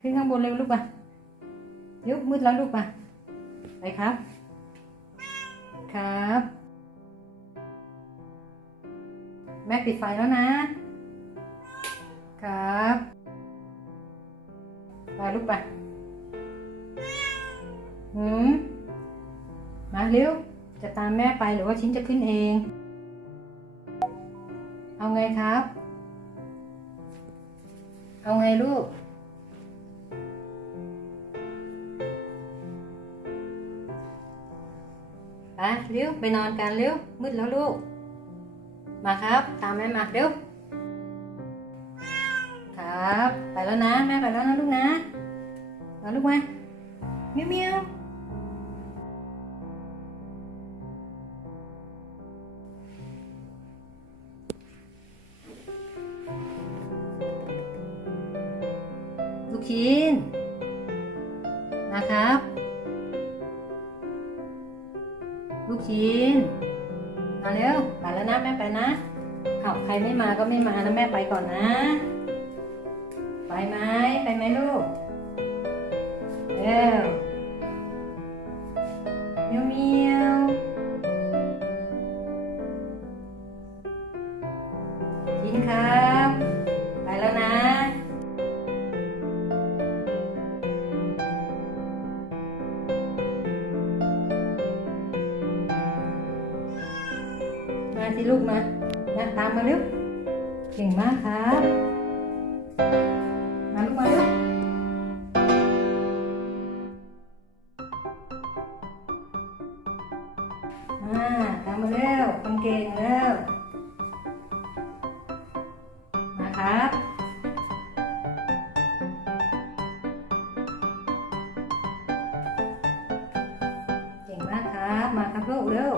ขึ้นข้างบนเร็วลูกป่ะเร็วมืดแล้วลูกป่ะไปครับ ครับ แม่ปิดไฟแล้วนะ ครับไปลูกป่ะหืมมาเร็ว จะตามแม่ไปหรือว่าชิ้นจะขึ้นเอง เอาไงครับ เอาไงลูก ไปเร็วไปนอนกันเร็วมืดแล้วลูก มาครับ ตามแม่มาเร็ว ครับ ไปแล้วนะแม่ไปแล้วนะลูกนะมาลูกมาเมียวเมียวลูกชิ้นนะครับ ลูกชิ้นมาเร็วไปแล้วนะแม่ไปนะเอาใครไม่มาก็ไม่มานะแม่ไปก่อนนะ ไปไหมไปไหมลูกเร็วเมียวเมียวชิ้นครั มาที่ลูกมานะตามมาเร็วเก่งมากครับมาลูกมาเร็วมาตามมาเร็วคนเก่งเร็วมาครับเก่งมากครับมาครับลูกเร็ว